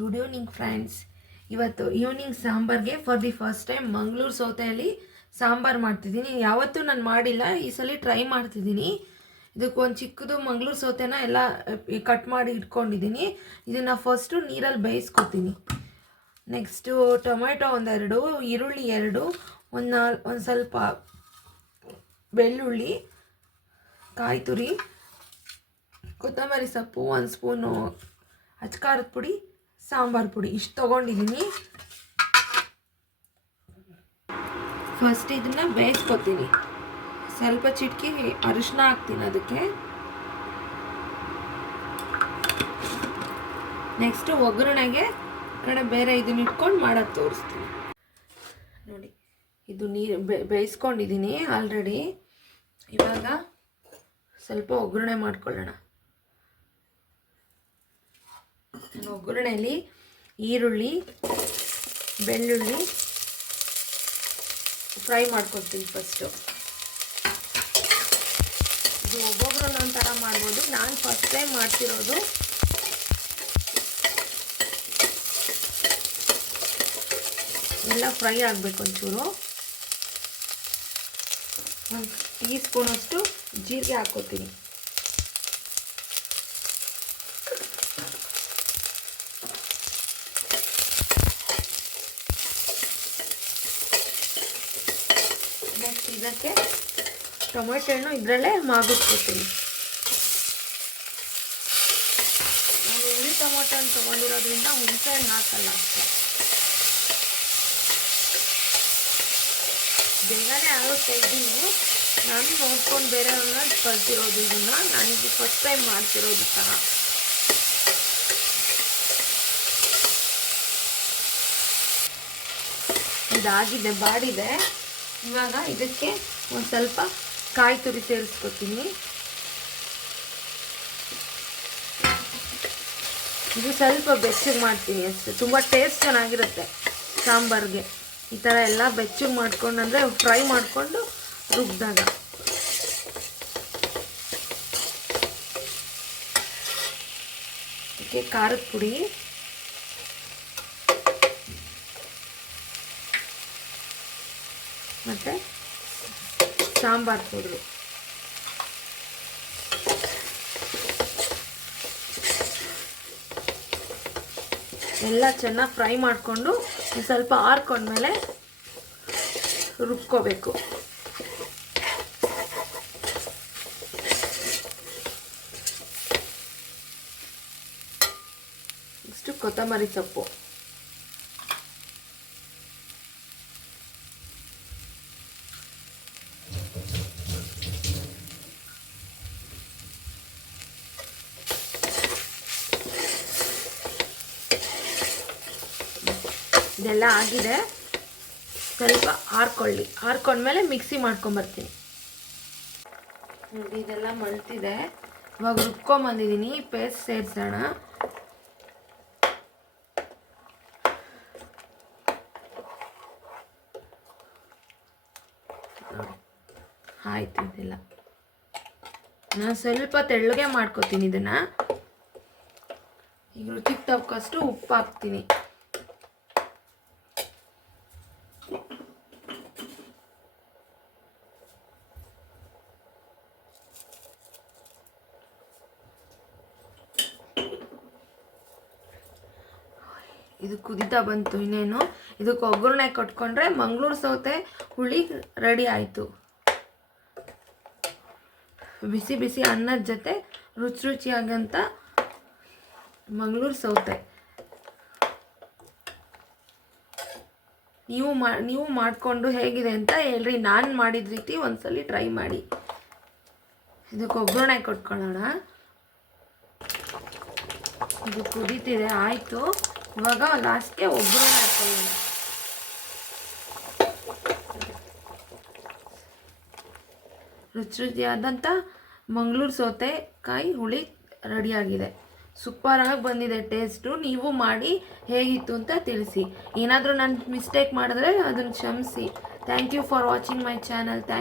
Good evening friends ಇವತ್ತು evening ಸಾಂಬಾರ್ಗೆ for the first time Mangaluru ಸೌತೆಯಲ್ಲಿ sambar ಮಾಡ್ತಿದ್ದೀನಿ. ಯಾವತ್ತೂ ನಾನು ಮಾಡಿಲ್ಲ, ಈ ಸಲ ಟ್ರೈ ಮಾಡ್ತಿದ್ದೀನಿ. ಇದಕ್ಕೊಂದು ಚಿಕ್ಕದು ಮಂಗಳೂರು ಸೌತೆನ ಎಲ್ಲ ಕಟ್ ಮಾಡಿ ಇಟ್ಕೊಂಡಿದ್ದೀನಿ. ಇದನ್ನು ಫಸ್ಟು ನೀರಲ್ಲಿ ಬೇಯಿಸ್ಕೊತೀನಿ. ನೆಕ್ಸ್ಟು ಟೊಮೆಟೊ ಒಂದೆರಡು, ಈರುಳ್ಳಿ ಎರಡು, ಒಂದು ನಾಲ್, ಒಂದು ಸ್ವಲ್ಪ ಬೆಳ್ಳುಳ್ಳಿ ಕಾಯಿ ತುರಿ ಕೊತ್ತಂಬರಿ ಸೊಪ್ಪು, ಒಂದು ಸ್ಪೂನು ಅಚ್ಕಾರದ ಪುಡಿ ಸಾಂಬಾರು ಪುಡಿ. ಇಷ್ಟು ತೊಗೊಂಡಿದ್ದೀನಿ ಫಸ್ಟ್ ಇದನ್ನು ಬೇಯಿಸ್ಕೊತೀನಿ. ಸ್ವಲ್ಪ ಚಿಟಕಿ ಅರಿಶಿನ ಹಾಕ್ತೀನಿ ಅದಕ್ಕೆ. ನೆಕ್ಸ್ಟು ಒಗ್ಗರಣೆಗೆ ಕಡೆ ಬೇರೆ ಇದನ್ನ ಇಟ್ಕೊಂಡು ಮಾಡೋದು ತೋರಿಸ್ತೀನಿ. ನೋಡಿ, ಇದು ನೀರು ಬೇಯಿಸ್ಕೊಂಡಿದ್ದೀನಿ ಆಲ್ರೆಡಿ ಇವಾಗ ಸ್ವಲ್ಪ ಒಗ್ಗರಣೆ ಮಾಡ್ಕೊಳ್ಳೋಣ ನಾನು ಒಗ್ಗರಣೆಯಲ್ಲಿ ಈರುಳ್ಳಿ, ಬೆಳ್ಳುಳ್ಳಿ ಫ್ರೈ ಮಾಡ್ಕೊತೀನಿ ಫಸ್ಟು. ಇದು ಒಬ್ಬೊಬ್ರು ಒಂದೊಂದು ಥರ ಮಾಡ್ಬೋದು. ನಾನು ಫಸ್ಟ್ ಟೈಮ್ ಮಾಡ್ತಿರೋದು. ಎಲ್ಲ ಫ್ರೈ ಆಗಬೇಕು ಒಂಚೂರು. ಒಂದು ಟೀ ಸ್ಪೂನಷ್ಟು ಜೀರಿಗೆ ಹಾಕ್ಕೋತೀನಿ ಇದಕ್ಕೆ ಟೊಮೆಟೊ ಹಣ್ಣು ಇದರಲ್ಲೇ ಮಾಗಿಸ್ಕೊತೀನಿ ನಾನು ಹುಳಿ ಟೊಮೆಟೊ ಹಣ್ಣು ತೊಗೊಂಡಿರೋದ್ರಿಂದ ಹುಣಸೆ ಹಣ್ಣು ಹಾಕಲ್ಲ ಬೇಗನೆ ಆಗುತ್ತೆ ಇದನ್ನು. ನಾನು ನೋಡ್ಕೊಂಡು ಬೇರೆಯವ್ರನ್ನ ಕಲ್ತಿರೋದು ಇದನ್ನ. ನನಗೆ ಫಸ್ಟ್ ಟೈಮ್ ಮಾಡ್ತಿರೋದು ಸಹ. ಇದಾಗಿದೆ, ಬಾಡಿದೆ. ಇವಾಗ ಇದಕ್ಕೆ ಒಂದು ಸ್ವಲ್ಪ ಕಾಯಿ ತುರಿ ಸೇರಿಸ್ಕೊತೀನಿ. ಇದು ಸ್ವಲ್ಪ ಬೆಚ್ಚಗೆ ಮಾಡ್ತೀನಿ ಅಷ್ಟೇ. ತುಂಬ ಟೇಸ್ಟ್ ಚೆನ್ನಾಗಿರುತ್ತೆ ಸಾಂಬಾರ್ಗೆ. ಈ ಥರ ಎಲ್ಲ ಬೆಚ್ಚಗೆ ಮಾಡ್ಕೊಂಡು ಅಂದರೆ ಫ್ರೈ ಮಾಡಿಕೊಂಡು ರುಬ್ಬಿದಾಗ ಅದಕ್ಕೆ ಖಾರದ ಪುಡಿ. ಮತ್ತು ಸಾಂಬಾರು ಪೌಡ್ರು. ಎಲ್ಲ ಚೆನ್ನಾಗಿ ಫ್ರೈ ಮಾಡಿಕೊಂಡು ಸ್ವಲ್ಪ ಆರ್ಕೊಂಡ್ಮೇಲೆ ರುಬ್ಕೋಬೇಕು. ಇಷ್ಟು ಕೊತ್ತಂಬರಿ ಸೊಪ್ಪು. ಇದೆಲ್ಲ ಆಗಿದೆ. ಸ್ವಲ್ಪ ಹಾರ್ಕೊಳ್ಳಿ ಹಾರ್ಕೊಂಡ್ಮೇಲೆ ಮಿಕ್ಸಿ ಮಾಡ್ಕೊಂಬರ್ತೀನಿ. ನೋಡಿ, ಇದೆಲ್ಲ ಮಳ್ತಿದೆ ಇವಾಗ ರುಬ್ಕೊಂಬಂದಿದ್ದೀನಿ. ಪೇಸ್ಟ್ ಸೇರಿಸೋಣ. ಆಯ್ತು ಇದೆಲ್ಲ. ನಾನು ಸ್ವಲ್ಪ ತೆಳ್ಳಗೆ ಮಾಡ್ಕೋತೀನಿ ಇದನ್ನು. ಈಗ ರುಚಿಗೆ ತಕ್ಕಷ್ಟು ಉಪ್ಪು ಹಾಕ್ತೀನಿ ಇದು ಕುದಿತಾ ಬಂತು ಇನ್ನೇನು. ಇದಕ್ಕೆ ಒಗ್ಗರಣೆ ಕೊಟ್ಕೊಂಡ್ರೆ ಮಂಗಳೂರು ಸೌತೆ ಹುಳಿ ರೆಡಿ ಆಯಿತು. ಬಿಸಿ ಬಿಸಿ ಅನ್ನದ ಜೊತೆ ರುಚಿ ರುಚಿಯಾಗಂತ ಮಂಗಳೂರು ಸೌತೆ. ನೀವು ಮಾ, ನೀವು ಮಾಡಿಕೊಂಡು ಹೇಗಿದೆ ಅಂತ ಹೇಳ್ರಿ. ನಾನು ಮಾಡಿದ ರೀತಿ ಒಂದ್ಸಲಿ ಟ್ರೈ ಮಾಡಿ. ಇದಕ್ಕೆ ಒಗ್ಗರಣೆ ಕೊಟ್ಕೊಳ್ಳೋಣ. ಇದು ಕುದೀತಿದೆ, ಆಯಿತು. ಇವಾಗ ಲಾಸ್ಟ್ಗೆ ಒಬ್ಬರು ಹಾಕೊಳ್ಳೋಣ ರುಚಿ ರುಚಿಯಾದಂಥ ಮಂಗಳೂರು ಸೌತೆಕಾಯಿ ಹುಳಿ ರೆಡಿಯಾಗಿದೆ. ಸೂಪರಾಗಿ ಬಂದಿದೆ. ಟೇಸ್ಟು ನೀವು ಮಾಡಿ ಹೇಗಿತ್ತು ಅಂತ ತಿಳಿಸಿ. ಏನಾದರೂ ನಾನು ಮಿಸ್ಟೇಕ್ ಮಾಡಿದ್ರೆ ಅದನ್ನು ಕ್ಷಮಿಸಿ. Thank you for watching my channel. Thank